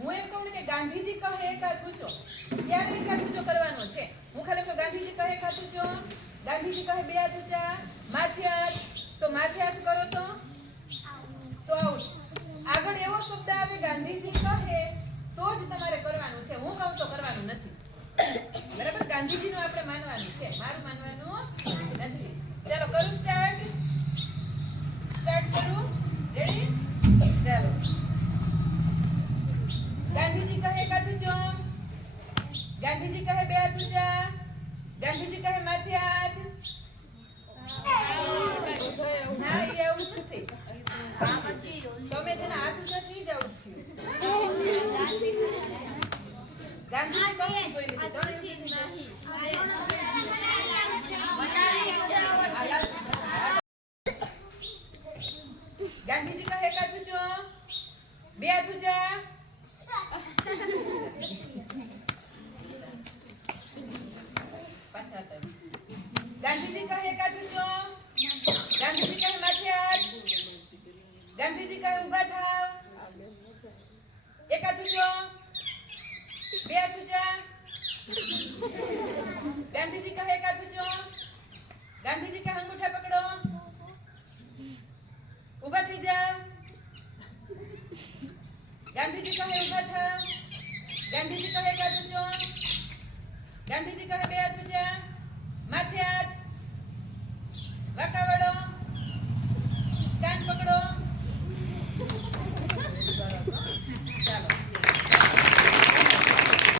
ગાંધીજી કહે એક હાથ ઊંચો. ત્યારે એક હાથ ઊંચો કરવાનો છે? હું ખાલી કહું, ગાંધીજી કહે એક હાથ ઊંચો? ગાંધીજી કહે બે હાથ ઊંચા. માથે હાથ. તો માથે હાથ કરો તો? તો આઉટ. આગળ એવો શબ્દ આવે, ગાંધીજી કહે, તો જ તમારે કરવાનું છે. હું કહું તો કરવાનું નથી. બરાબર? ગાંધીજીનું આપણે માનવાનું છે. મારું માનવાનું નથી. ચાલો કરું સ્ટાર્ટ સ્ટાર્ટ કરું રેડી ચાલો ગાંધીજી કહે એક હાથ ઊંચો ગાંધીજી કહે બે હાથ ઊંચા. ગાંધીજી કહે માથે હાથ. ના, એ નથી. તમે જેના હાથ ઊંચા છે જ આવું ગાંધીજી ગાંધીજી કહે હાથ ઊંચો, બે હાથ પાછા તમે. ગાંધીજી કહે એક છો? ગાંધીજી કહે, માથે હાથ. ગાંધીજી કહે ઊભા થાવ. એક હાથ ઊંચો બે હાથ ઊંચા. ગાંધીજી કહે એક છો ગાંધીજી કહે, અંગૂઠા પકડો. ઊભા થઈ જા. ગાંધીજી કહે ઊભા થા ગાંધીજી કહે એક છો ગાંધીજી કહે, બે હાથ ઊંચા. માથે હાથ.